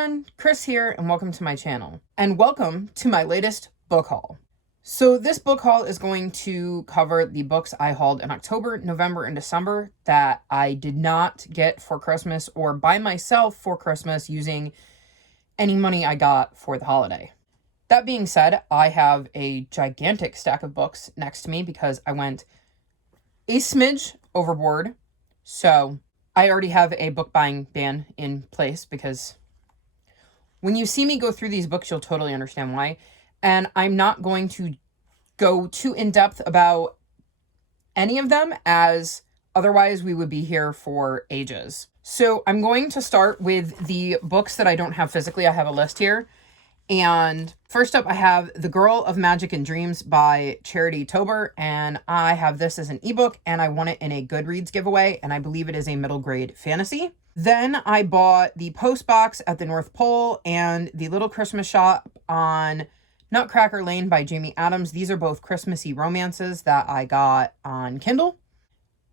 everyone, Chris here, and welcome to my channel. And welcome to my latest book haul. So this book haul is going to cover the books I hauled in October, November, and December that I did not get for Christmas or buy myself for Christmas using any money I got for the holiday. That being said, I have a gigantic stack of books next to me because I went a smidge overboard. So I already have a book buying ban in place because when you see me go through these books, you'll totally understand why. And I'm not going to go too in depth about any of them, as otherwise we would be here for ages. So I'm going to start with the books that I don't have physically. I have a list here. And first up, I have The Girl of Magic and Dreams by Charity Tober. And I have this as an ebook, and I won it in a Goodreads giveaway. And I believe it is a middle grade fantasy. Then I bought the Post Box at the North Pole and The Little Christmas Shop on Nutcracker Lane by Jamie Adams. These are both Christmassy romances that I got on Kindle.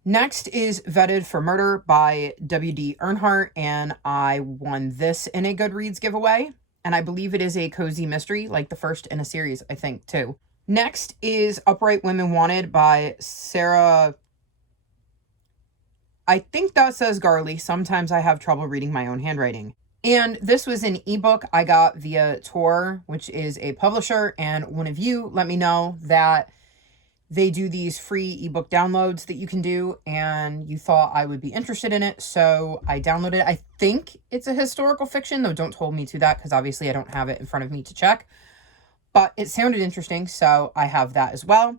Next is Vetted for Murder by W.D. Earnhardt. And I won this in a Goodreads giveaway. And I believe it is a cozy mystery, like the first in a series, I think, too. Next is Upright Women Wanted by Sarah... I think that says Garley. Sometimes I have trouble reading my own handwriting. And this was an ebook I got via Tor, which is a publisher. And one of you let me know that they do these free ebook downloads that you can do, and you thought I would be interested in it, so I downloaded it. I think it's a historical fiction, though don't hold me to that, because obviously I don't have it in front of me to check. But it sounded interesting, so I have that as well.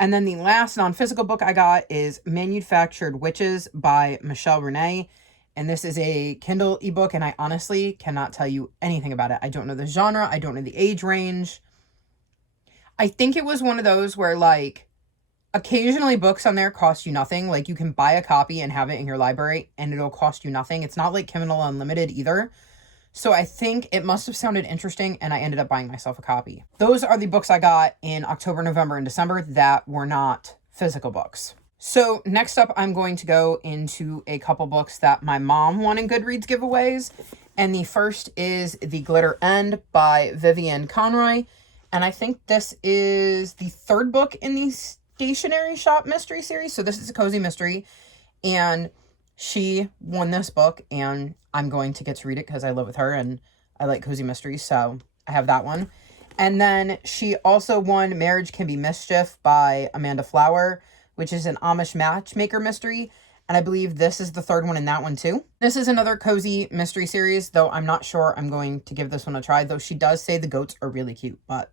And then the last non-physical book I got is Manufactured Witches by Michelle Renee. And this is a Kindle ebook, and I honestly cannot tell you anything about it. I don't know the genre. I don't know the age range. I think it was one of those where, like, occasionally books on there cost you nothing. Like, you can buy a copy and have it in your library, and it'll cost you nothing. It's not like Kindle Unlimited either. So I think it must have sounded interesting, and I ended up buying myself a copy. Those are the books I got in October, November, and December that were not physical books. So next up, I'm going to go into a couple books that my mom won in Goodreads giveaways. And the first is The Glitter End by Vivian Conroy. And I think this is the third book in the Stationery Shop mystery series. So this is a cozy mystery. And she won this book. And I'm going to get to read it because I live with her and I like cozy mysteries. So I have that one. And then she also won Marriage Can Be Mischief by Amanda Flower, which is an Amish matchmaker mystery. And I believe this is the third one in that one too. This is another cozy mystery series, though I'm not sure I'm going to give this one a try, though she does say the goats are really cute, but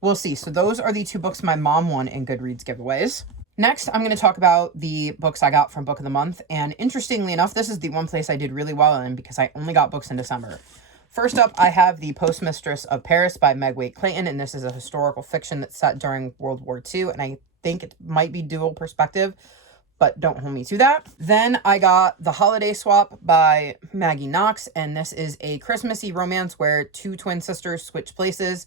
we'll see. So those are the two books my mom won in Goodreads giveaways. Next, I'm going to talk about the books I got from Book of the Month. And interestingly enough, this is the one place I did really well in because I only got books in December. First up, I have The Postmistress of Paris by Meg Waite Clayton. And this is a historical fiction that's set during World War II. And I think it might be dual perspective, but don't hold me to that. Then I got The Holiday Swap by Maggie Knox. And this is a Christmassy romance where two twin sisters switch places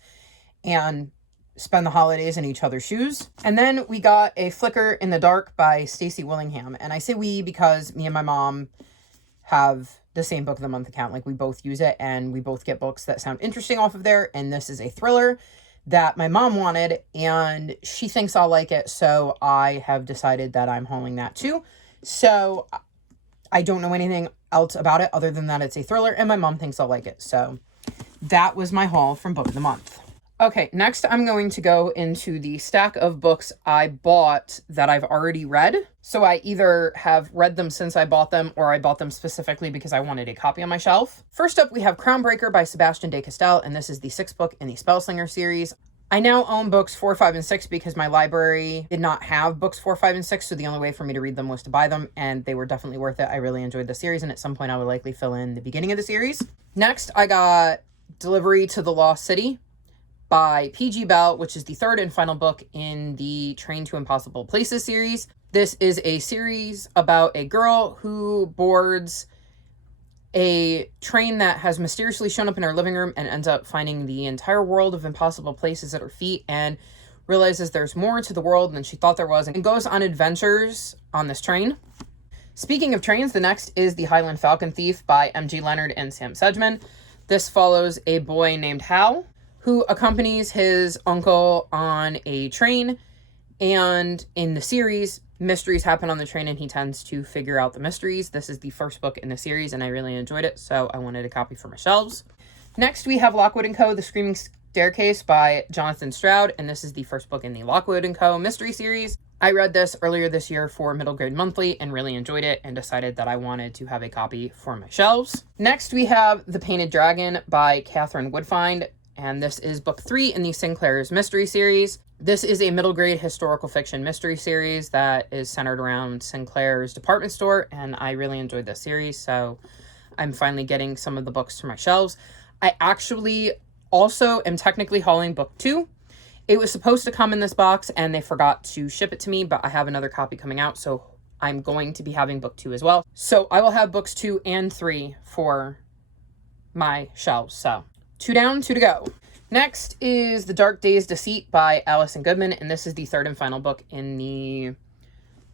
and spend the holidays in each other's shoes. And then we got A Flicker in the Dark by Stacey Willingham. And I say we because me and my mom have the same Book of the Month account. Like, we both use it and we both get books that sound interesting off of there. And this is a thriller that my mom wanted and she thinks I'll like it. So I have decided that I'm hauling that too. So I don't know anything else about it other than that it's a thriller and my mom thinks I'll like it. So that was my haul from Book of the Month. Okay, next I'm going to go into the stack of books I bought that I've already read. So I either have read them since I bought them or I bought them specifically because I wanted a copy on my shelf. First up, we have Crownbreaker by Sebastian de Castell, and this is the sixth book in the Spellslinger series. I now own books 4, 5, and 6 because my library did not have books 4, 5, and 6, so the only way for me to read them was to buy them, and they were definitely worth it. I really enjoyed the series, and at some point I would likely fill in the beginning of the series. Next, I got Delivery to the Lost City by P.G. Bell, which is the third and final book in the Train to Impossible Places series. This is a series about a girl who boards a train that has mysteriously shown up in her living room and ends up finding the entire world of impossible places at her feet and realizes there's more to the world than she thought there was and goes on adventures on this train. Speaking of trains, the next is The Highland Falcon Thief by M.G. Leonard and Sam Sedgman. This follows a boy named Hal who accompanies his uncle on a train, and in the series, mysteries happen on the train and he tends to figure out the mysteries. This is the first book in the series and I really enjoyed it, so I wanted a copy for my shelves. Next, we have Lockwood & Co. The Screaming Staircase by Jonathan Stroud, and this is the first book in the Lockwood & Co. mystery series. I read this earlier this year for Middle Grade Monthly and really enjoyed it and decided that I wanted to have a copy for my shelves. Next, we have The Painted Dragon by Catherine Woodfind, and this is book 3 in the Sinclair's mystery series. This is a middle grade historical fiction mystery series that is centered around Sinclair's department store, and I really enjoyed this series, so I'm finally getting some of the books to my shelves. I actually also am technically hauling book 2. It was supposed to come in this box and they forgot to ship it to me, but I have another copy coming out, so I'm going to be having book 2 as well. So I will have books 2 and 3 for my shelves. So 2 down, 2 to go. Next is The Dark Days Deceit by Allison Goodman, and this is the third and final book in the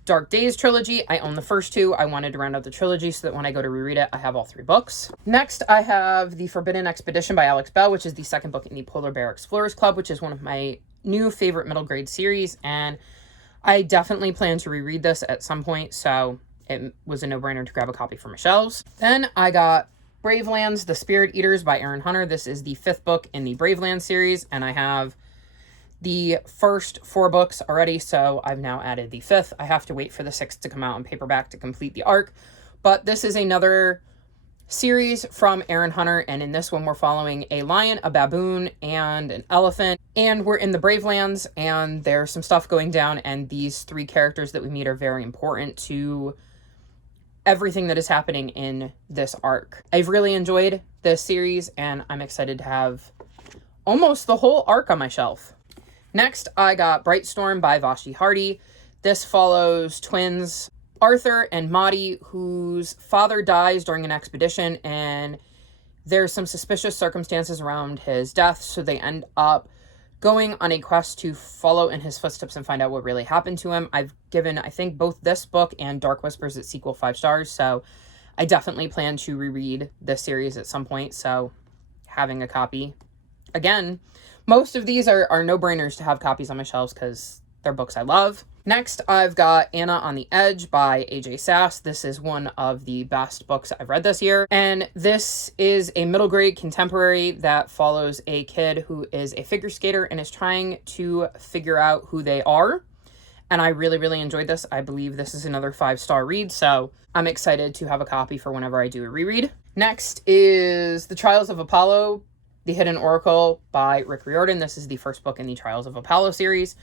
Dark Days trilogy. I own the first 2. I wanted to round out the trilogy so that when I go to reread it, I have all 3 books. Next, I have The Forbidden Expedition by Alex Bell, which is the second book in the Polar Bear Explorers Club, which is one of my new favorite middle grade series, and I definitely plan to reread this at some point, so it was a no-brainer to grab a copy for my shelves. Then I got Bravelands, The Spirit Eaters by Aaron Hunter. This is the 5th book in the Bravelands series, and I have the first 4 books already, so I've now added the 5th. I have to wait for the 6th to come out in paperback to complete the arc, but this is another series from Aaron Hunter, and in this one we're following a lion, a baboon, and an elephant, and we're in the Bravelands, and there's some stuff going down, and these 3 characters that we meet are very important to everything that is happening in this arc. I've really enjoyed this series, and I'm excited to have almost the whole arc on my shelf. Next, I got Bright Storm by Vashti Hardy. This follows twins Arthur and Maudie, whose father dies during an expedition, and there's some suspicious circumstances around his death, so they end up going on a quest to follow in his footsteps and find out what really happened to him. I've given, I think, both this book and Dark Whispers its sequel 5 stars, so I definitely plan to reread this series at some point, so having a copy. Again, most of these are no-brainers to have copies on my shelves because they're books I love. Next, I've got Anna on the Edge by AJ Sass. This is one of the best books I've read this year. And this is a middle grade contemporary that follows a kid who is a figure skater and is trying to figure out who they are. And I really, really enjoyed this. I believe this is another 5-star read, so I'm excited to have a copy for whenever I do a reread. Next is The Trials of Apollo, The Hidden Oracle by Rick Riordan. This is the first book in the Trials of Apollo series.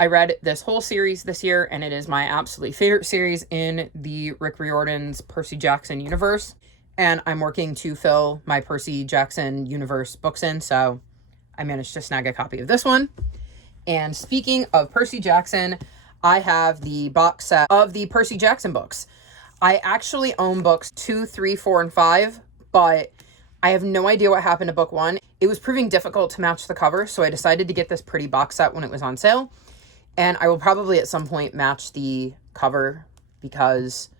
I read this whole series this year, and it is my absolutely favorite series in the Rick Riordan's Percy Jackson universe. And I'm working to fill my Percy Jackson universe books in, so I managed to snag a copy of this one. And speaking of Percy Jackson, I have the box set of the Percy Jackson books. I actually own books 2, 3, 4, and 5, but I have no idea what happened to book 1. It was proving difficult to match the cover, so I decided to get this pretty box set when it was on sale. And I will probably at some point match the cover because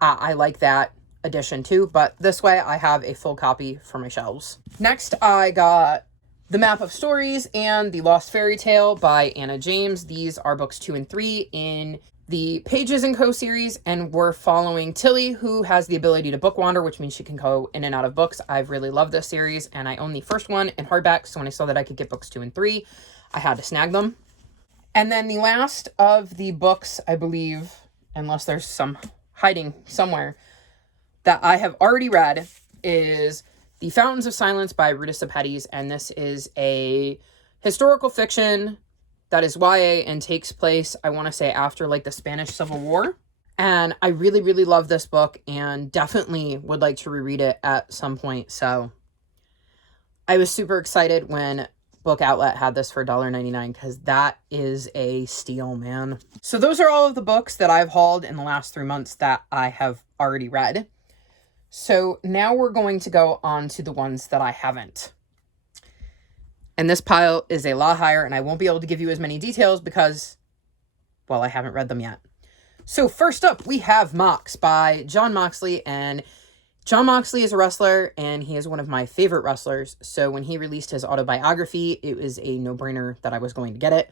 I like that edition too. But this way I have a full copy for my shelves. Next, I got The Map of Stories and The Lost Fairy Tale by Anna James. These are books 2 and 3 in the Pages & Co series, and we're following Tilly, who has the ability to book wander, which means she can go in and out of books. I've really loved this series, and I own the first one in hardback, so when I saw that I could get books 2 and 3, I had to snag them. And then the last of the books, I believe, unless there's some hiding somewhere, that I have already read is The Fountains of Silence by Ruta Sepetys, and this is a historical fiction that is YA and takes place, I want to say, after like the Spanish Civil War. And I really, really love this book and definitely would like to reread it at some point. So I was super excited when Book Outlet had this for $1.99 because that is a steal, man. So those are all of the books that I've hauled in the last 3 months that I have already read. So now we're going to go on to the ones that I haven't. And this pile is a lot higher, and I won't be able to give you as many details because, well, I haven't read them yet. So first up, we have Mox by John Moxley, and Jon Moxley is a wrestler, and he is one of my favorite wrestlers. So when he released his autobiography, it was a no-brainer that I was going to get it.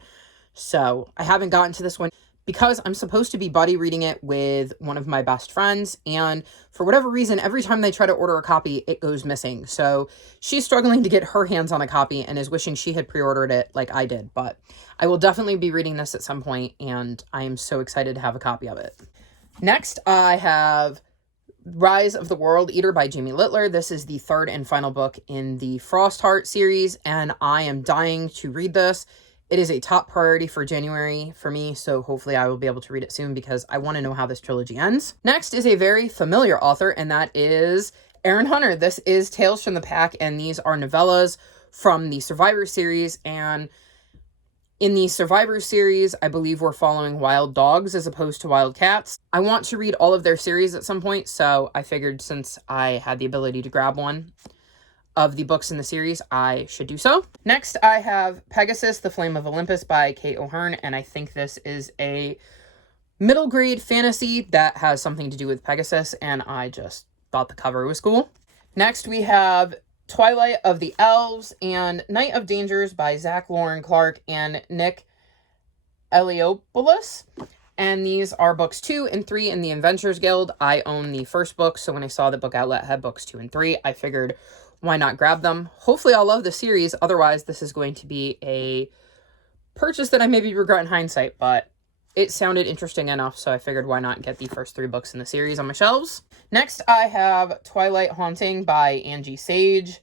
So I haven't gotten to this one because I'm supposed to be buddy reading it with one of my best friends. And for whatever reason, every time they try to order a copy, it goes missing. So she's struggling to get her hands on a copy and is wishing she had pre-ordered it like I did. But I will definitely be reading this at some point, and I am so excited to have a copy of it. Next, I have Rise of the World Eater by Jamie Littler. This is the third and final book in the Frostheart series, and I am dying to read this. It is a top priority for January for me, so hopefully I will be able to read it soon because I want to know how this trilogy ends. Next is a very familiar author, and that is Erin Hunter. This is Tales from the Pack, and these are novellas from the Survivor series, and in the Survivor series, I believe we're following wild dogs as opposed to wild cats. I want to read all of their series at some point, so I figured since I had the ability to grab one of the books in the series, I should do so. Next, I have Pegasus, The Flame of Olympus by Kate O'Hearn, and I think this is a middle grade fantasy that has something to do with Pegasus, and I just thought the cover was cool. Next, we have Twilight of the Elves and Night of Dangers by Zach Lauren Clark and Nick Eliopoulos. And these are books 2 and 3 in the Adventures Guild. I own the first book, so when I saw the book outlet had books 2 and 3, I figured why not grab them? Hopefully I'll love the series. Otherwise, this is going to be a purchase that I maybe regret in hindsight, but it sounded interesting enough, so I figured why not get the first 3 books in the series on my shelves. Next, I have Twilight Haunting by Angie Sage,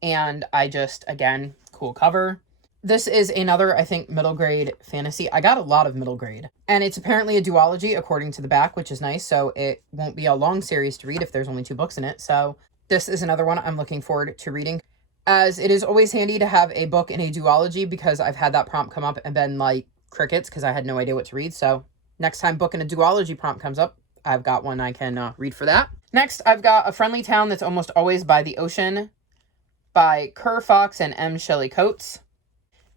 and again, cool cover. This is another, I think, middle grade fantasy. I got a lot of middle grade, and it's apparently a duology according to the back, which is nice, so it won't be a long series to read if there's only 2 books in it, so this is another one I'm looking forward to reading, as it is always handy to have a book in a duology because I've had that prompt come up and been like crickets because I had no idea what to read. So next time book in a duology prompt comes up, I've got one I can read for that. Next, I've got A Friendly Town That's Almost Always by the Ocean by Kerr Fox and M. Shelley Coates.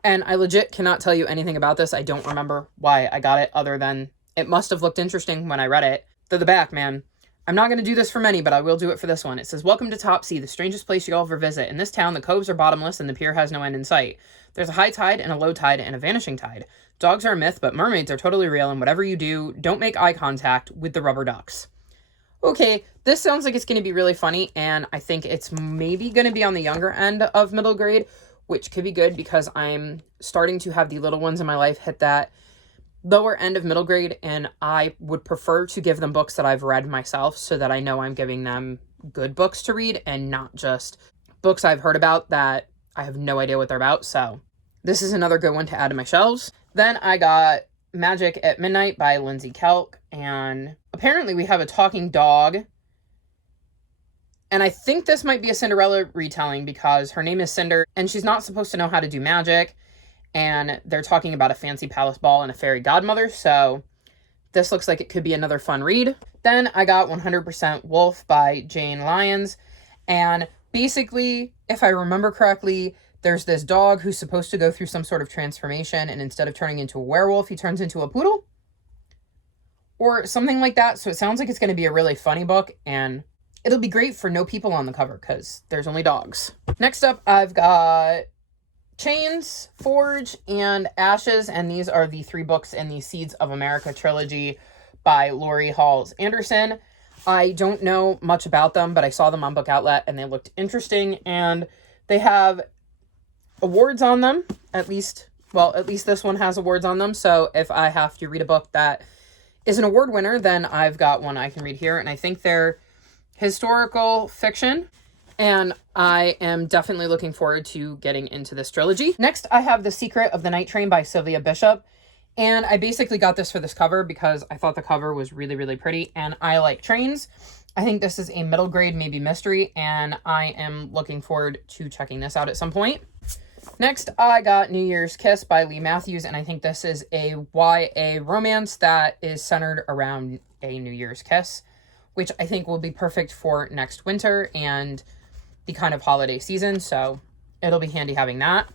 And I legit cannot tell you anything about this. I don't remember why I got it other than it must have looked interesting when I read it. To the back, man. I'm not going to do this for many, but I will do it for this one. It says, "Welcome to Topsea, the strangest place you'll ever visit. In this town, the coves are bottomless and the pier has no end in sight. There's a high tide and a low tide and a vanishing tide. Dogs are a myth, but mermaids are totally real, and whatever you do, don't make eye contact with the rubber ducks." Okay, this sounds like it's going to be really funny, and I think it's maybe going to be on the younger end of middle grade, which could be good because I'm starting to have the little ones in my life hit that lower end of middle grade, and I would prefer to give them books that I've read myself so that I know I'm giving them good books to read and not just books I've heard about that I have no idea what they're about. So this is another good one to add to my shelves. Then I got Magic at Midnight by Lindsay Kelk, and apparently we have a talking dog, and I think this might be a Cinderella retelling because her name is Cinder and she's not supposed to know how to do magic. And they're talking about a fancy palace ball and a fairy godmother, so this looks like it could be another fun read. Then I got 100% Wolf by Jane Lyons, and basically, if I remember correctly, there's this dog who's supposed to go through some sort of transformation, and instead of turning into a werewolf, he turns into a poodle? Or something like that, so it sounds like it's going to be a really funny book, and it'll be great for no people on the cover, because there's only dogs. Next up, I've got Chains, Forge, and Ashes, and these are the 3 books in the Seeds of America trilogy by Lori Halls Anderson. I don't know much about them, but I saw them on Book Outlet, and they looked interesting, and they have awards on them, at least this one has awards on them, so if I have to read a book that is an award winner, then I've got one I can read here, and I think they're historical fiction, and I am definitely looking forward to getting into this trilogy. Next, I have The Secret of the Night Train by Sylvia Bishop. And I basically got this for this cover because I thought the cover was really, really pretty. And I like trains. I think this is a middle grade, maybe mystery. And I am looking forward to checking this out at some point. Next, I got New Year's Kiss by Lee Matthews. And I think this is a YA romance that is centered around a New Year's kiss, which I think will be perfect for next winter and the kind of holiday season, so it'll be handy having that.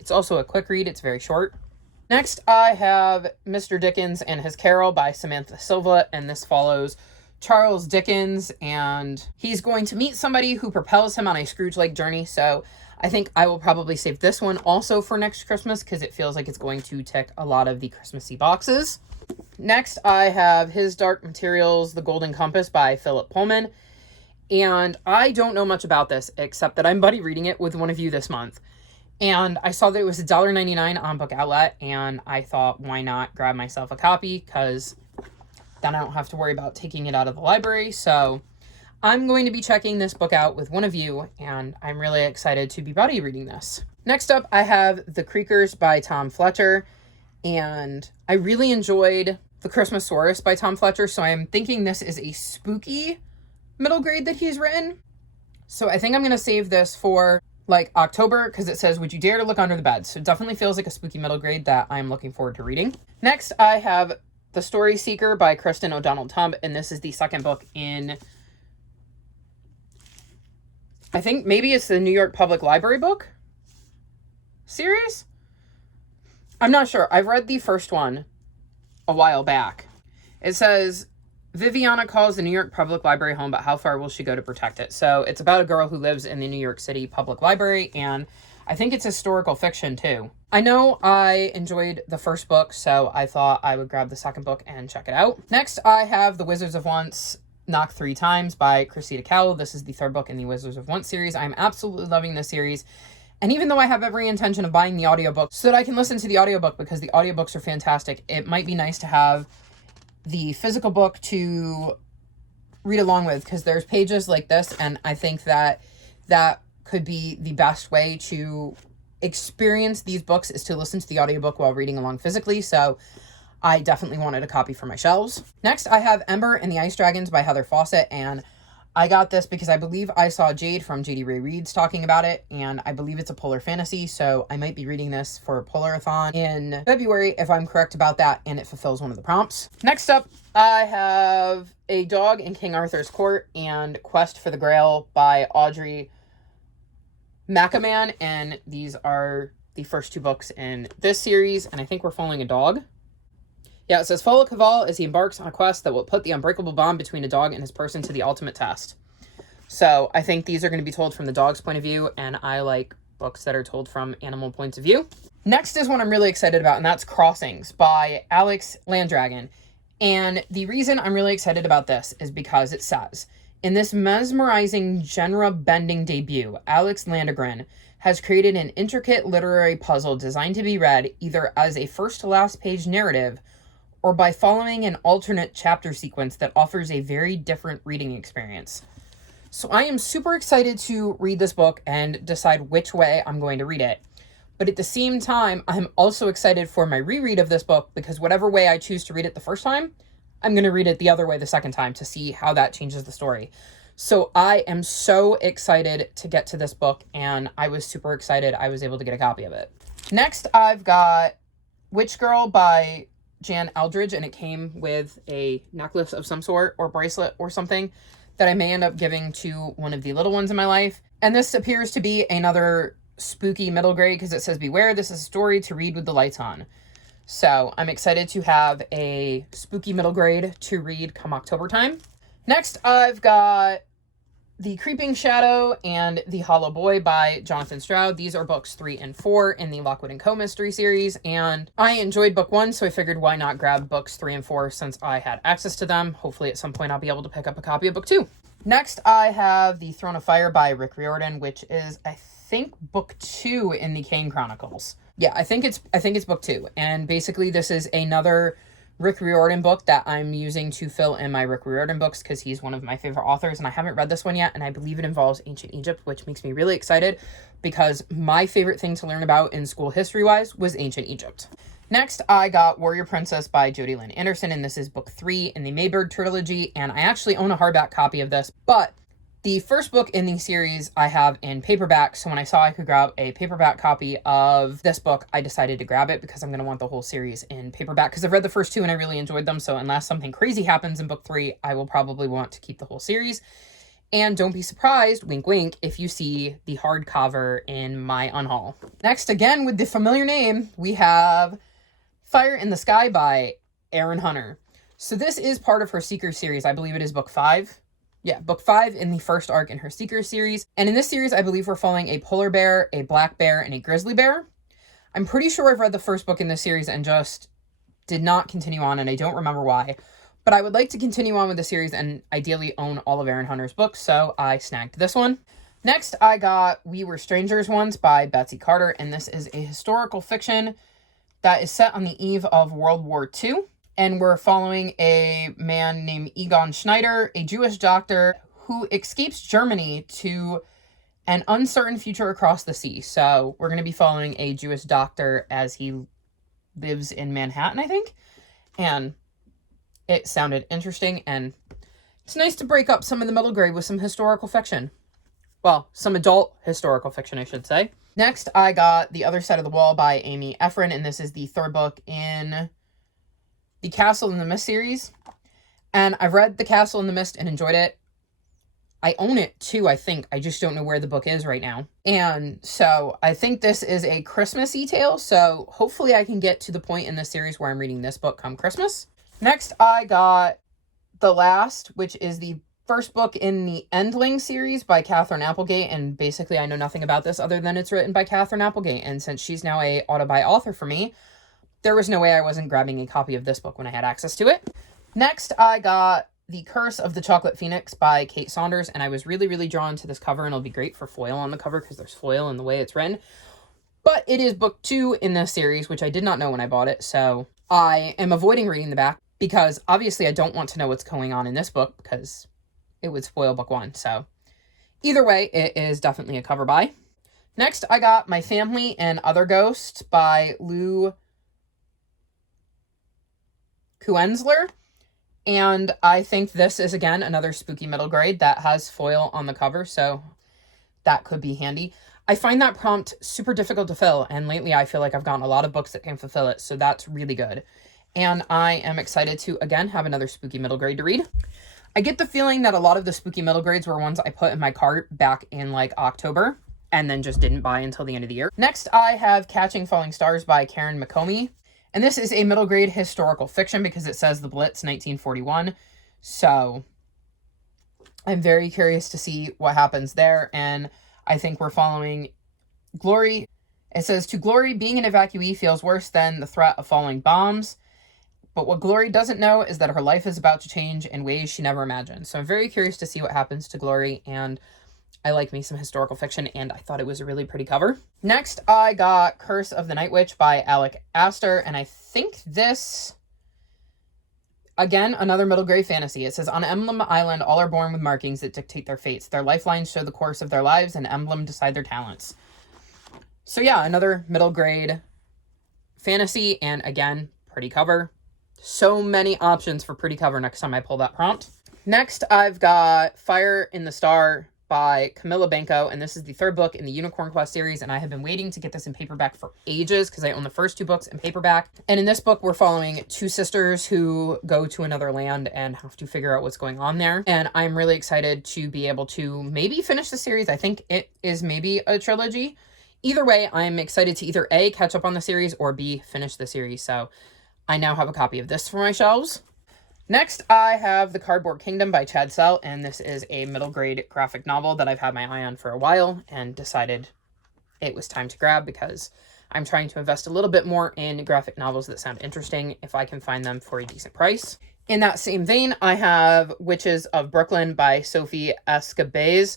It's also a quick read, it's very short. Next, I have Mr. Dickens and His Carol by Samantha Silva, and this follows Charles Dickens, and he's going to meet somebody who propels him on a Scrooge-like journey. So I think I will probably save this one also for next Christmas because it feels like it's going to tick a lot of the Christmassy boxes. Next, I have His Dark Materials, The Golden Compass by Philip Pullman. And I don't know much about this except that I'm buddy reading it with one of you this month. And I saw that it was $1.99 on Book Outlet, and I thought, why not grab myself a copy, because then I don't have to worry about taking it out of the library. So I'm going to be checking this book out with one of you, and I'm really excited to be buddy reading this. Next up, I have The Creakers by Tom Fletcher, and I really enjoyed The Christmasaurus by Tom Fletcher, so I'm thinking this is a spooky middle grade that he's written. So I think I'm going to save this for like October, because it says, would you dare to look under the bed? So it definitely feels like a spooky middle grade that I'm looking forward to reading. Next, I have The Story Seeker by Kristen O'Donnell Tubb, and this is the second book in, I think maybe it's the New York Public Library book series? I'm not sure. I've read the first one a while back. It says, Viviana calls the New York Public Library home, but how far will she go to protect it? So it's about a girl who lives in the New York City Public Library, and I think it's historical fiction too. I know I enjoyed the first book, so I thought I would grab the second book and check it out. Next, I have The Wizards of Once, Knock 3 Times by Cressida Cowell. This is the third book in the Wizards of Once series. I'm absolutely loving this series. And even though I have every intention of buying the audiobook so that I can listen to the audiobook because the audiobooks are fantastic, it might be nice to have the physical book to read along with, because there's pages like this, and I think that that could be the best way to experience these books is to listen to the audiobook while reading along physically. So I definitely wanted a copy for my shelves. Next, I have Ember and the Ice Dragons by Heather Fawcett, and I got this because I believe I saw Jade from JD Ray Reads talking about it, and I believe it's a polar fantasy, so I might be reading this for a Polarathon in February if I'm correct about that, and it fulfills one of the prompts. Next up, I have A Dog in King Arthur's Court and Quest for the Grail by Audrey McAman, and these are the first two books in this series, and I think we're following a dog. Yeah, it says, follow Cavall as he embarks on a quest that will put the unbreakable bond between a dog and his person to the ultimate test. So I think these are going to be told from the dog's point of view, and I like books that are told from animal points of view. Next is one I'm really excited about, and that's Crossings by Alex Landdragon. And the reason I'm really excited about this is because it says, in this mesmerizing genre-bending debut, Alex Landdragon has created an intricate literary puzzle designed to be read either as a first-to-last page narrative or by following an alternate chapter sequence that offers a very different reading experience. So I am super excited to read this book and decide which way I'm going to read it. But at the same time, I'm also excited for my reread of this book, because whatever way I choose to read it the first time, I'm going to read it the other way the second time to see how that changes the story. So I am so excited to get to this book, and I was super excited I was able to get a copy of it. Next, I've got Witch Girl by Jan Eldridge, and it came with a necklace of some sort or bracelet or something that I may end up giving to one of the little ones in my life. And this appears to be another spooky middle grade because it says, beware, this is a story to read with the lights on. So I'm excited to have a spooky middle grade to read come October time. Next, I've got The Creeping Shadow and The Hollow Boy by Jonathan Stroud. These are books 3 and 4 in the Lockwood & Co. mystery series, and I enjoyed book 1, so I figured why not grab books 3 and 4 since I had access to them. Hopefully at some point I'll be able to pick up a copy of book 2. Next, I have The Throne of Fire by Rick Riordan, which is, I think, book 2 in the Kane Chronicles. Yeah, I think it's book 2, and basically this is another Rick Riordan book that I'm using to fill in my Rick Riordan books because he's one of my favorite authors, and I haven't read this one yet, and I believe it involves ancient Egypt, which makes me really excited because my favorite thing to learn about in school history-wise was ancient Egypt. Next, I got Warrior Princess by Jodi Lynn Anderson, and this is book 3 in the Mayberg trilogy, and I actually own a hardback copy of this, but the first book in the series I have in paperback, so when I saw I could grab a paperback copy of this book, I decided to grab it because I'm going to want the whole series in paperback because I've read the first 2 and I really enjoyed them, so unless something crazy happens in book 3, I will probably want to keep the whole series. And don't be surprised, wink wink, if you see the hardcover in my unhaul. Next, again with the familiar name, we have Fire in the Sky by Aaron Hunter. So this is part of her Seekers series. I believe it is book 5. Yeah, book 5 in the first arc in her Seekers series. And in this series, I believe we're following a polar bear, a black bear, and a grizzly bear. I'm pretty sure I've read the first book in this series and just did not continue on, and I don't remember why. But I would like to continue on with the series and ideally own all of Erin Hunter's books, so I snagged this one. Next, I got We Were Strangers Once by Betsy Carter, and this is a historical fiction that is set on the eve of World War II. And we're following a man named Egon Schneider, a Jewish doctor who escapes Germany to an uncertain future across the sea. So we're going to be following a Jewish doctor as he lives in Manhattan, I think. And it sounded interesting, and it's nice to break up some of the middle grade with some historical fiction. Well, some adult historical fiction, I should say. Next, I got The Other Side of the Wall by Amy Ephron, and this is the third book in the Castle in the Mist series. And I've read The Castle in the Mist and enjoyed it. I own it too, I think. I just don't know where the book is right now. And so I think this is a Christmassy tale, so hopefully I can get to the point in this series where I'm reading this book come Christmas. Next, I got The Last, which is the first book in the Endling series by Catherine Applegate, and basically I know nothing about this other than it's written by Catherine Applegate, and since she's now a autobi author for me, there was no way I wasn't grabbing a copy of this book when I had access to it. Next, I got The Curse of the Chocolate Phoenix by Kate Saunders, and I was really, really drawn to this cover, and it'll be great for foil on the cover because there's foil in the way it's written. But it is book 2 in this series, which I did not know when I bought it, so I am avoiding reading the back because obviously I don't want to know what's going on in this book because it would spoil book 1. So either way, it is definitely a cover buy. Next, I got My Family and Other Ghosts by Lou Kuenzler. And I think this is, again, another spooky middle grade that has foil on the cover, so that could be handy. I find that prompt super difficult to fill, and lately I feel like I've gotten a lot of books that can fulfill it, so that's really good. And I am excited to, again, have another spooky middle grade to read. I get the feeling that a lot of the spooky middle grades were ones I put in my cart back in, like, October, and then just didn't buy until the end of the year. Next, I have Catching Falling Stars by Karen McComie. And this is a middle grade historical fiction because it says The Blitz 1941. So I'm very curious to see what happens there. And I think we're following Glory. It says, to Glory, being an evacuee feels worse than the threat of falling bombs. But what Glory doesn't know is that her life is about to change in ways she never imagined. So I'm very curious to see what happens to Glory, and I like me some historical fiction, and I thought it was a really pretty cover. Next, I got Curse of the Night Witch by Alec Astor, and I think this, again, another middle grade fantasy. It says, on Emblem Island, all are born with markings that dictate their fates. Their lifelines show the course of their lives, and Emblem decide their talents. So yeah, another middle grade fantasy, and again, pretty cover. So many options for pretty cover next time I pull that prompt. Next, I've got Fire in the Star by Camilla Banco, and this is the third book in the Unicorn Quest series, and I have been waiting to get this in paperback for ages because I own the first 2 books in paperback. And in this book, we're following 2 sisters who go to another land and have to figure out what's going on there. And I'm really excited to be able to maybe finish the series. I think it is maybe a trilogy. Either way, I'm excited to either A, catch up on the series, or B, finish the series. So I now have a copy of this for my shelves. Next, I have The Cardboard Kingdom by Chad Sell, and this is a middle grade graphic novel that I've had my eye on for a while and decided it was time to grab because I'm trying to invest a little bit more in graphic novels that sound interesting if I can find them for a decent price. In that same vein, I have Witches of Brooklyn by Sophie Escabez,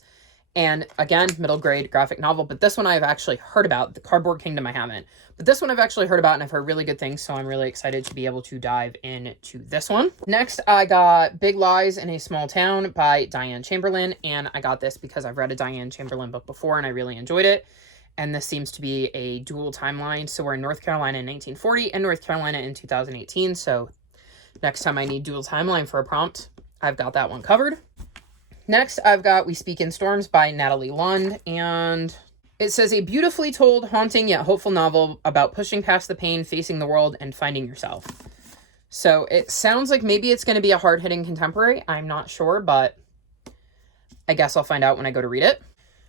and again, middle grade graphic novel, but this one I've actually heard about. The Cardboard Kingdom I haven't. But this one I've actually heard about, and I've heard really good things, so I'm really excited to be able to dive into this one. Next, I got Big Lies in a Small Town by Diane Chamberlain, and I got this because I've read a Diane Chamberlain book before, and I really enjoyed it. And this seems to be a dual timeline, so we're in North Carolina in 1940 and North Carolina in 2018, so next time I need dual timeline for a prompt, I've got that one covered. Next, I've got We Speak in Storms by Natalie Lund, and it says, a beautifully told, haunting yet hopeful novel about pushing past the pain, facing the world, and finding yourself. So it sounds like maybe it's going to be a hard-hitting contemporary. I'm not sure, but I guess I'll find out when I go to read it.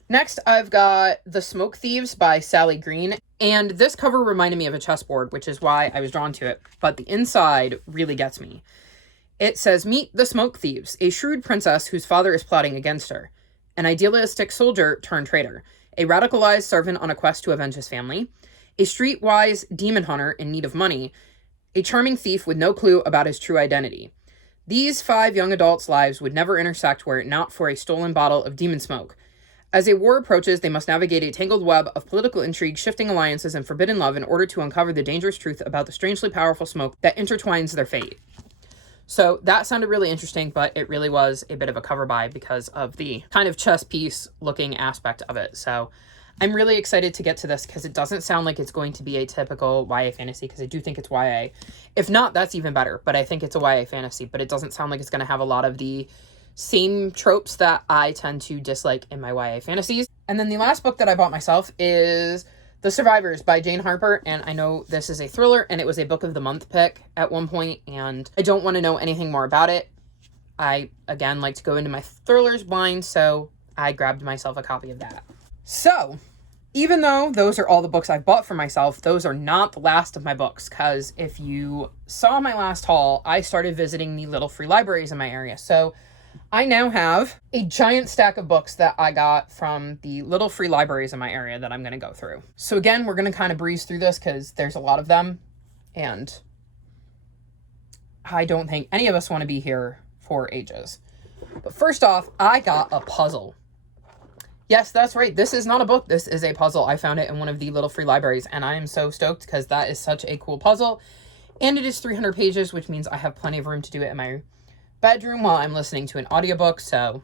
Next, I've got The Smoke Thieves by Sally Green, and this cover reminded me of a chessboard, which is why I was drawn to it, but the inside really gets me. It says, meet the Smoke Thieves, a shrewd princess whose father is plotting against her, an idealistic soldier turned traitor, a radicalized servant on a quest to avenge his family, a streetwise demon hunter in need of money, a charming thief with no clue about his true identity. These 5 young adults' lives would never intersect were it not for a stolen bottle of demon smoke. As a war approaches, they must navigate a tangled web of political intrigue, shifting alliances, and forbidden love in order to uncover the dangerous truth about the strangely powerful smoke that intertwines their fate. So that sounded really interesting, but it really was a bit of a cover buy because of the kind of chess piece looking aspect of it. So I'm really excited to get to this because it doesn't sound like it's going to be a typical YA fantasy, because I do think it's YA. If not, that's even better, but I think it's a YA fantasy, but it doesn't sound like it's going to have a lot of the same tropes that I tend to dislike in my YA fantasies. And then the last book that I bought myself is The Survivors by Jane Harper, and I know this is a thriller, and it was a book of the month pick at one point, and I don't want to know anything more about it. I, again, like to go into my thrillers blind, so I grabbed myself a copy of that. So, even though those are all the books I've bought for myself, those are not the last of my books, because if you saw my last haul, I started visiting the little free libraries in my area. So I now have a giant stack of books that I got from the little free libraries in my area that I'm going to go through. So again, we're going to kind of breeze through this because there's a lot of them, and I don't think any of us want to be here for ages. But first off, I got a puzzle. Yes, that's right. This is not a book. This is a puzzle. I found it in one of the little free libraries, and I am so stoked because that is such a cool puzzle. And it is 300 pages, which means I have plenty of room to do it in my bedroom while I'm listening to an audiobook, so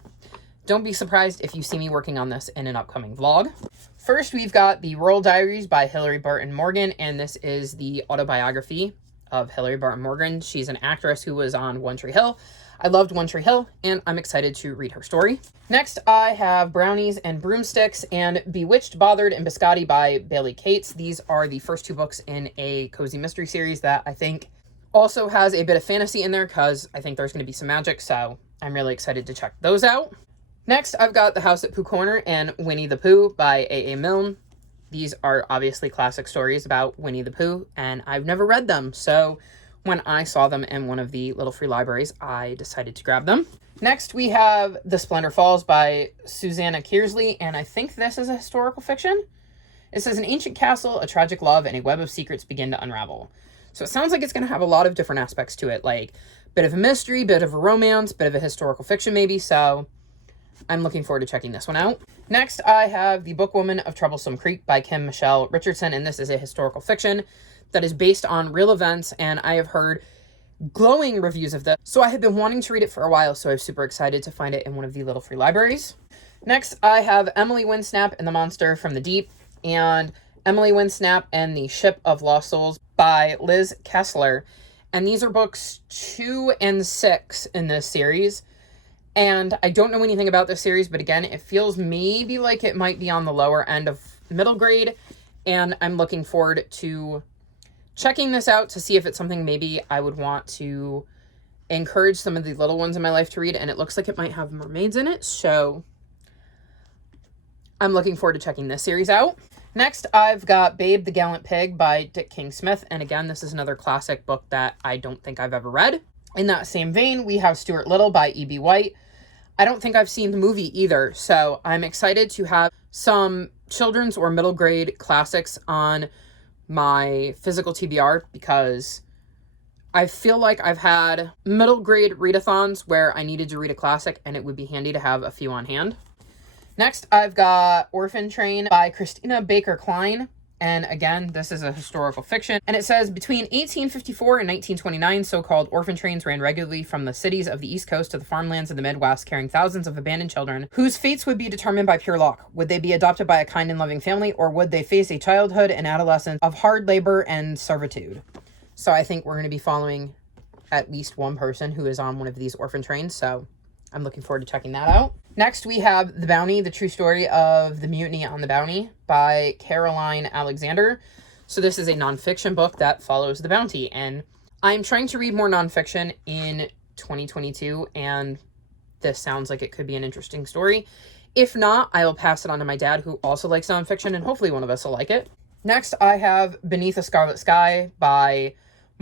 don't be surprised if you see me working on this in an upcoming vlog. First, we've got the World Diaries by Hilary Barton Morgan, and this is the autobiography of Hilary Barton Morgan. She's an actress who was on One Tree Hill. I loved One Tree Hill, and I'm excited to read her story. Next, I have Brownies and Broomsticks and Bewitched, Bothered, and Biscotti by Bailey Cates. These are the first 2 books in a cozy mystery series that I think also has a bit of fantasy in there because I think there's going to be some magic, so I'm really excited to check those out. Next, I've got The House at Pooh Corner and Winnie the Pooh by A.A. Milne. These are obviously classic stories about Winnie the Pooh, and I've never read them, so when I saw them in one of the little free libraries, I decided to grab them. Next, we have The Splendor Falls by Susanna Kearsley, and I think this is a historical fiction. It says, an ancient castle, a tragic love, and a web of secrets begin to unravel. So it sounds like it's going to have a lot of different aspects to it, like bit of a mystery, bit of a romance, bit of a historical fiction maybe, so I'm looking forward to checking this one out. Next, I have The Bookwoman of Troublesome Creek by Kim Michelle Richardson, and this is a historical fiction that is based on real events, and I have heard glowing reviews of this, so I have been wanting to read it for a while, so I'm super excited to find it in one of the little free libraries. Next, I have Emily Windsnap and the Monster from the Deep, and Emily Windsnap and the Ship of Lost Souls by Liz Kessler. And these are books 2 and 6 in this series. And I don't know anything about this series, but again, it feels maybe like it might be on the lower end of middle grade. And I'm looking forward to checking this out to see if it's something maybe I would want to encourage some of the little ones in my life to read. And it looks like it might have mermaids in it. So I'm looking forward to checking this series out. Next, I've got Babe the Gallant Pig by Dick King Smith. And again, this is another classic book that I don't think I've ever read. In that same vein, we have Stuart Little by E.B. White. I don't think I've seen the movie either, so I'm excited to have some children's or middle grade classics on my physical TBR because I feel like I've had middle grade readathons where I needed to read a classic and it would be handy to have a few on hand. Next, I've got Orphan Train by Christina Baker Klein. And again, this is a historical fiction. And it says, between 1854 and 1929, so-called orphan trains ran regularly from the cities of the East Coast to the farmlands of the Midwest, carrying thousands of abandoned children whose fates would be determined by pure luck. Would they be adopted by a kind and loving family, or would they face a childhood and adolescence of hard labor and servitude? So I think we're going to be following at least one person who is on one of these orphan trains, so I'm looking forward to checking that out. Next, we have The Bounty, The True Story of the Mutiny on the Bounty by Caroline Alexander. So this is a nonfiction book that follows the bounty, and I'm trying to read more nonfiction in 2022, and this sounds like it could be an interesting story. If not, I will pass it on to my dad, who also likes nonfiction, and hopefully one of us will like it. Next, I have Beneath a Scarlet Sky by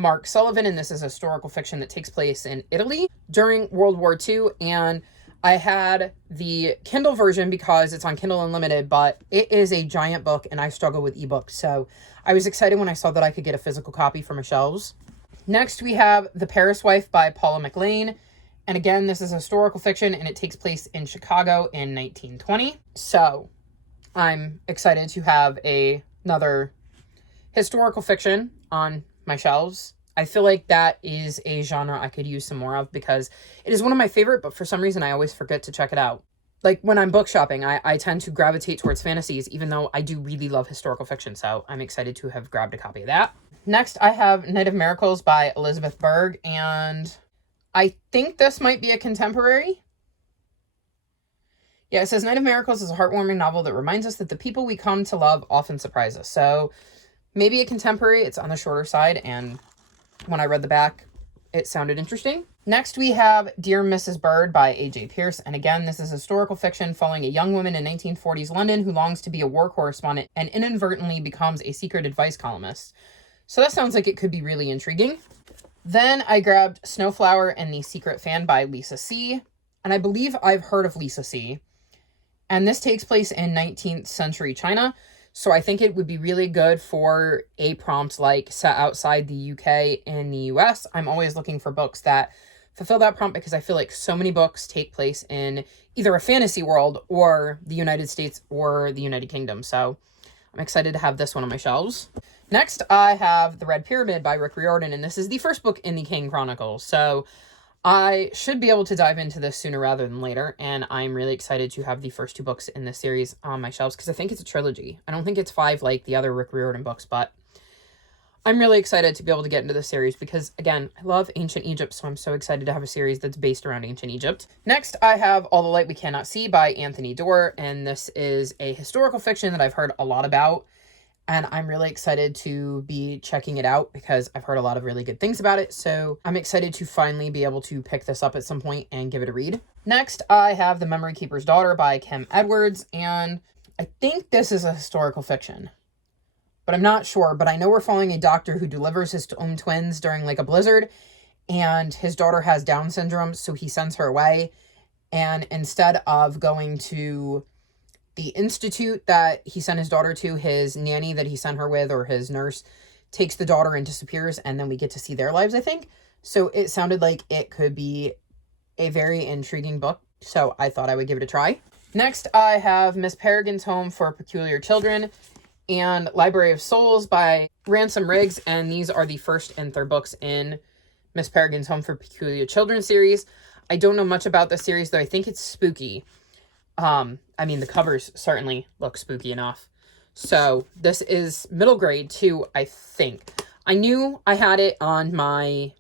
Mark Sullivan, and this is historical fiction that takes place in Italy during World War II. And I had the Kindle version because it's on Kindle Unlimited, but it is a giant book and I struggle with ebooks. So I was excited when I saw that I could get a physical copy for my shelves. Next, we have The Paris Wife by Paula McLean. And again, this is historical fiction and it takes place in Chicago in 1920. So I'm excited to have another historical fiction on my shelves. I feel like that is a genre I could use some more of because it is one of my favorite, but for some reason I always forget to check it out. Like when I'm book shopping, I tend to gravitate towards fantasies, even though I do really love historical fiction. So I'm excited to have grabbed a copy of that. Next, I have Night of Miracles by Elizabeth Berg, and I think this might be a contemporary. Yeah, it says Night of Miracles is a heartwarming novel that reminds us that the people we come to love often surprise us. So maybe a contemporary. It's on the shorter side, and when I read the back, it sounded interesting. Next, we have Dear Mrs. Bird by A.J. Pierce. And again, this is historical fiction following a young woman in 1940s London who longs to be a war correspondent and inadvertently becomes a secret advice columnist. So that sounds like it could be really intriguing. Then I grabbed Snowflower and the Secret Fan by Lisa C. And I believe I've heard of Lisa C. And this takes place in 19th century China. So I think it would be really good for a prompt like set outside the UK and the US. I'm always looking for books that fulfill that prompt because I feel like so many books take place in either a fantasy world or the United States or the United Kingdom. So I'm excited to have this one on my shelves. Next, I have The Red Pyramid by Rick Riordan, and this is the first book in the King Chronicles. So I should be able to dive into this sooner rather than later, and I'm really excited to have the first two books in this series on my shelves because I think it's a trilogy. I don't think it's 5 like the other Rick Riordan books, but I'm really excited to be able to get into this series because, again, I love ancient Egypt, so I'm so excited to have a series that's based around ancient Egypt. Next, I have All the Light We Cannot See by Anthony Doerr, and this is a historical fiction that I've heard a lot about. And I'm really excited to be checking it out because I've heard a lot of really good things about it. So I'm excited to finally be able to pick this up at some point and give it a read. Next, I have The Memory Keeper's Daughter by Kim Edwards. And I think this is a historical fiction, but I'm not sure. But I know we're following a doctor who delivers his own twins during like a blizzard. And his daughter has Down syndrome, so he sends her away. And instead of going to the institute that he sent his daughter to, his nanny that he sent her with, or his nurse, takes the daughter and disappears, and then we get to see their lives, I think. So it sounded like it could be a very intriguing book, so I thought I would give it a try. Next, I have Miss Peregrine's Home for Peculiar Children and Library of Souls by Ransom Riggs, and these are the first and third books in Miss Peregrine's Home for Peculiar Children series. I don't know much about this series, though I think it's spooky. I mean, the covers certainly look spooky enough. So this is middle grade too, I think. I knew I had it on my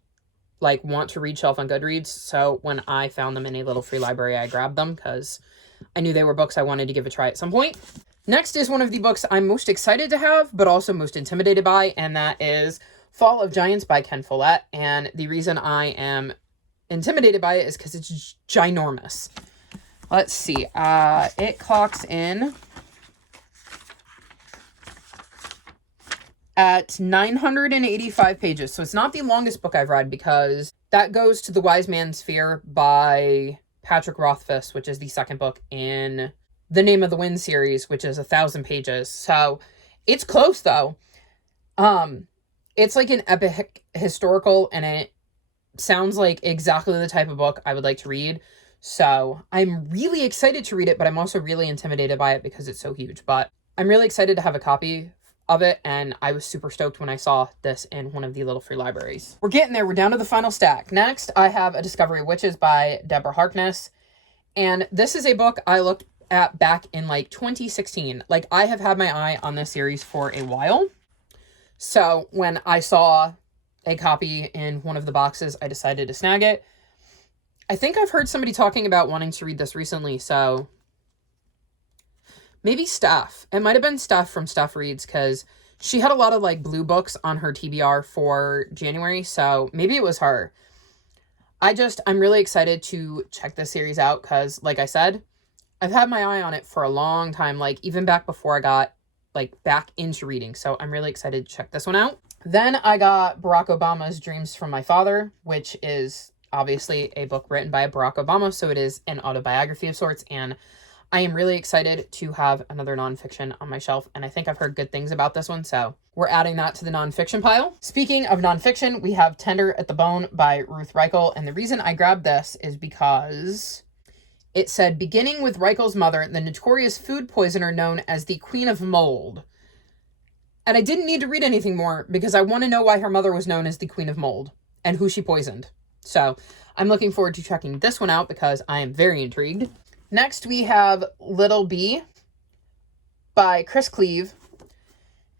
want to read shelf on Goodreads. So when I found them in a little free library, I grabbed them because I knew they were books I wanted to give a try at some point. Next is one of the books I'm most excited to have, but also most intimidated by, and that is Fall of Giants by Ken Follett. And the reason I am intimidated by it is because it's ginormous. Let's see. It clocks in at 985 pages. So it's not the longest book I've read because that goes to The Wise Man's Fear by Patrick Rothfuss, which is the second book in the Name of the Wind series, which is 1,000 pages. So it's close though. It's like an epic historical, and it sounds like exactly the type of book I would like to read. So I'm really excited to read it, but I'm also really intimidated by it because it's so huge. But I'm really excited to have a copy of it, and I was super stoked when I saw this in one of the little free libraries. We're getting there. We're down to the final stack. Next, I have A Discovery of Witches by Deborah Harkness. And this is a book I looked at back in 2016. I have had my eye on this series for a while. So when I saw a copy in one of the boxes, I decided to snag it. I think I've heard somebody talking about wanting to read this recently, so maybe Steph. It might have been Steph from Steph Reads, because she had a lot of blue books on her TBR for January, so maybe it was her. I'm really excited to check this series out because, like I said, I've had my eye on it for a long time, even back before I got back into reading. So I'm really excited to check this one out. Then I got Barack Obama's Dreams from My Father, which is obviously a book written by Barack Obama, so it is an autobiography of sorts, and I am really excited to have another nonfiction on my shelf, and I think I've heard good things about this one, so we're adding that to the nonfiction pile. Speaking of nonfiction, we have Tender at the Bone by Ruth Reichl, and the reason I grabbed this is because it said, beginning with Reichl's mother, the notorious food poisoner known as the Queen of Mold. And I didn't need to read anything more because I want to know why her mother was known as the Queen of Mold and who she poisoned. So I'm looking forward to checking this one out because I am very intrigued. Next, we have Little Bee by Chris Cleave.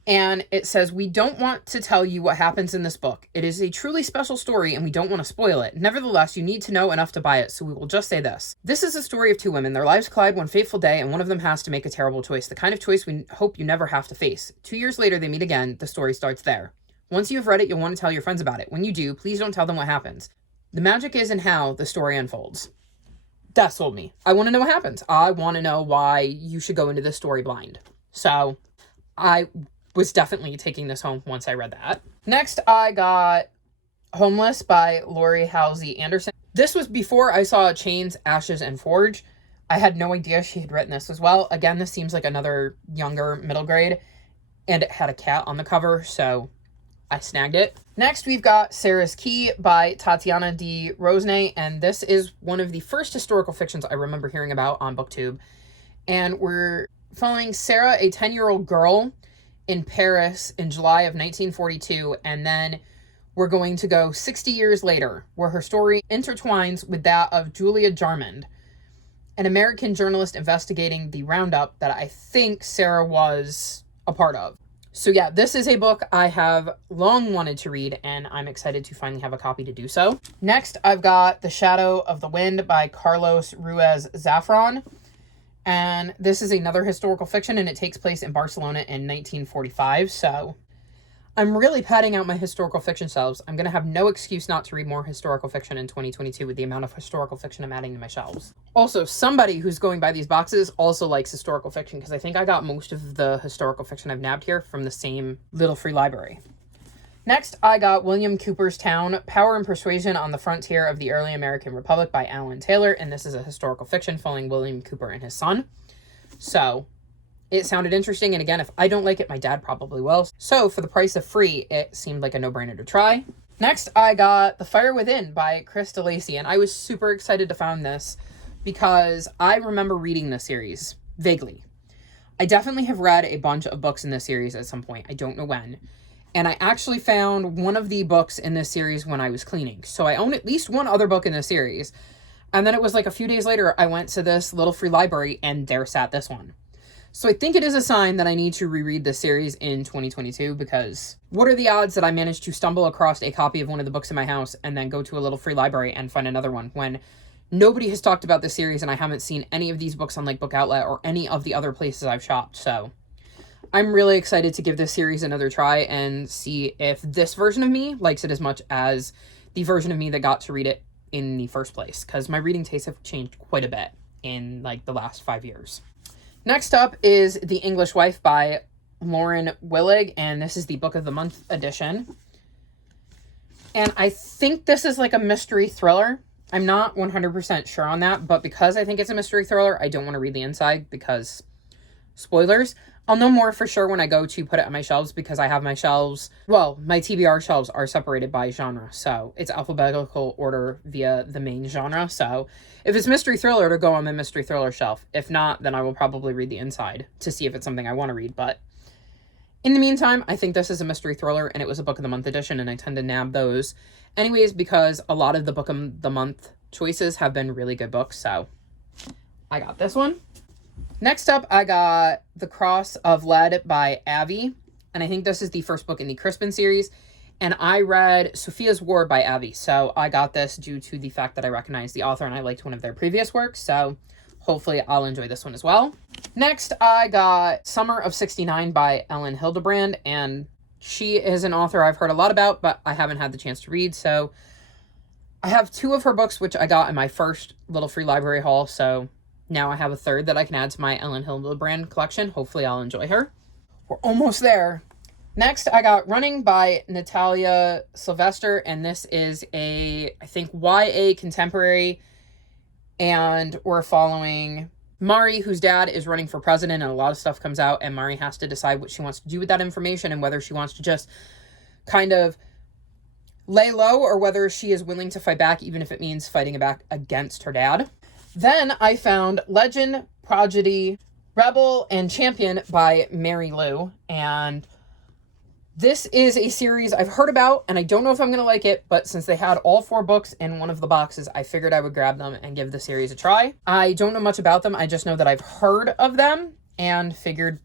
And it says, we don't want to tell you what happens in this book. It is a truly special story and we don't want to spoil it. Nevertheless, you need to know enough to buy it, so we will just say this. This is a story of two women. Their lives collide one fateful day and one of them has to make a terrible choice. The kind of choice we hope you never have to face. 2 years later, they meet again. The story starts there. Once you have read it, you'll want to tell your friends about it. When you do, please don't tell them what happens. The magic is in how the story unfolds. That sold me. I want to know what happens. I want to know why you should go into this story blind. So I was definitely taking this home once I read that. Next, I got Homeless by Lori Halsey Anderson. This was before I saw Chains, Ashes, and Forge. I had no idea she had written this as well. Again, this seems like another younger middle grade, and it had a cat on the cover, so I snagged it. Next, we've got Sarah's Key by Tatiana D. Rosnay, and this is one of the first historical fictions I remember hearing about on BookTube. And we're following Sarah, a 10-year-old girl in Paris in July of 1942, and then we're going to go 60 years later, where her story intertwines with that of Julia Jarmond, an American journalist investigating the roundup that I think Sarah was a part of. So yeah, this is a book I have long wanted to read, and I'm excited to finally have a copy to do so. Next, I've got The Shadow of the Wind by Carlos Ruiz Zafran. And this is another historical fiction, and it takes place in Barcelona in 1945. So I'm really padding out my historical fiction shelves. I'm going to have no excuse not to read more historical fiction in 2022 with the amount of historical fiction I'm adding to my shelves. Also, somebody who's going by these boxes also likes historical fiction, because I think I got most of the historical fiction I've nabbed here from the same little free library. Next, I got William Cooper's Town, Power and Persuasion on the Frontier of the Early American Republic by Alan Taylor, and this is a historical fiction following William Cooper and his son. So, it sounded interesting, and again, if I don't like it, my dad probably will. So, for the price of free, it seemed like a no-brainer to try. Next, I got The Fire Within by Chris DeLacy, and I was super excited to find this because I remember reading this series, vaguely. I definitely have read a bunch of books in this series at some point. I don't know when. And I actually found one of the books in this series when I was cleaning. So I own at least one other book in this series. And then it was like a few days later, I went to this little free library and there sat this one. So I think it is a sign that I need to reread this series in 2022, because what are the odds that I managed to stumble across a copy of one of the books in my house and then go to a little free library and find another one when nobody has talked about this series and I haven't seen any of these books on like Book Outlet or any of the other places I've shopped. So I'm really excited to give this series another try and see if this version of me likes it as much as the version of me that got to read it in the first place, because my reading tastes have changed quite a bit in like the last 5 years. Next up is The English Wife by Lauren Willig, and this is the Book of the Month edition. And I think this is like a mystery thriller. I'm not 100% sure on that, but because I think it's a mystery thriller, I don't want to read the inside because spoilers. I'll know more for sure when I go to put it on my shelves, because I have my shelves, well, my TBR shelves are separated by genre, so it's alphabetical order via the main genre. So if it's mystery thriller, it'll go on my mystery thriller shelf. If not, then I will probably read the inside to see if it's something I want to read. But in the meantime, I think this is a mystery thriller, and it was a Book of the Month edition, and I tend to nab those anyways because a lot of the Book of the Month choices have been really good books, so I got this one. Next up, I got The Cross of Lead by Avi, and I think this is the first book in the Crispin series, and I read Sophia's War by Avi, so I got this due to the fact that I recognized the author and I liked one of their previous works, so hopefully I'll enjoy this one as well. Next, I got Summer of '69 by Ellen Hildebrand, and she is an author I've heard a lot about, but I haven't had the chance to read, so I have 2 of her books, which I got in my first little free library haul, so now I have a third that I can add to my Ellen Hildebrand collection. Hopefully I'll enjoy her. We're almost there. Next, I got Running by Natalia Sylvester, and this is a, I think, YA contemporary, and we're following Mari, whose dad is running for president, and a lot of stuff comes out, and Mari has to decide what she wants to do with that information and whether she wants to just kind of lay low or whether she is willing to fight back, even if it means fighting back against her dad. Then I found Legend, Prodigy, Rebel, and Champion by Mary Lou, and this is a series I've heard about, and I don't know if I'm going to like it, but since they had all 4 books in one of the boxes, I figured I would grab them and give the series a try. I don't know much about them. I just know that I've heard of them and figured,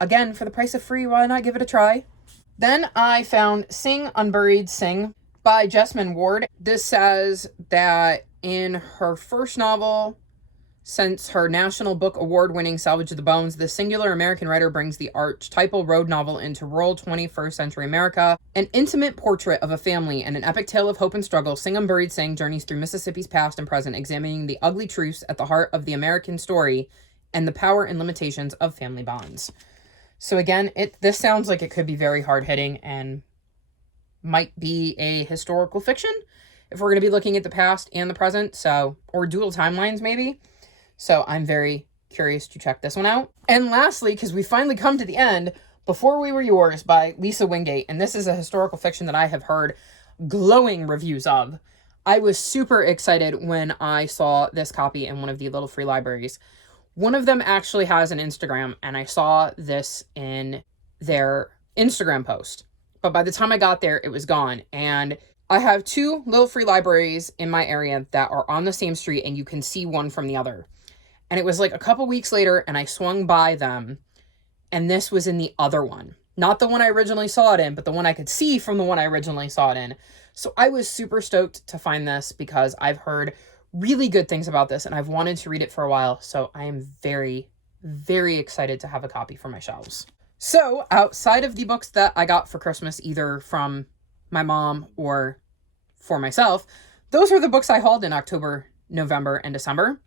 again, for the price of free, why not give it a try? Then I found Sing, Unburied, Sing by Jessamine Ward. This says that in her first novel, since her National Book Award-winning Salvage of the Bones, the singular American writer brings the archetypal road novel into rural 21st century America. An intimate portrait of a family and an epic tale of hope and struggle, Sing Unburied Sing journeys through Mississippi's past and present, examining the ugly truths at the heart of the American story and the power and limitations of family bonds. So again, this sounds like it could be very hard-hitting and might be a historical fiction if we're going to be looking at the past and the present, or dual timelines maybe. So I'm very curious to check this one out. And lastly, because we finally come to the end, Before We Were Yours by Lisa Wingate. And this is a historical fiction that I have heard glowing reviews of. I was super excited when I saw this copy in one of the little free libraries. One of them actually has an Instagram, and I saw this in their Instagram post. But by the time I got there, it was gone. And I have 2 little free libraries in my area that are on the same street, and you can see one from the other. And it was like a couple weeks later, and I swung by them, and this was in the other one. Not the one I originally saw it in, but the one I could see from the one I originally saw it in. So I was super stoked to find this because I've heard really good things about this, and I've wanted to read it for a while. So I am very, very excited to have a copy for my shelves. So outside of the books that I got for Christmas, either from my mom or for myself, those are the books I hauled in October, November, and December.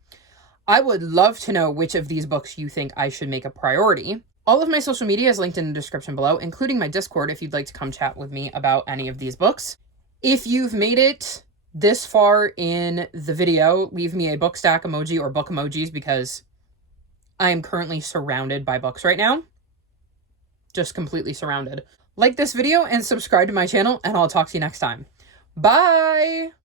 I would love to know which of these books you think I should make a priority. All of my social media is linked in the description below, including my Discord if you'd like to come chat with me about any of these books. If you've made it this far in the video, leave me a book stack emoji or book emojis because I am currently surrounded by books right now. Just completely surrounded. Like this video and subscribe to my channel, and I'll talk to you next time. Bye!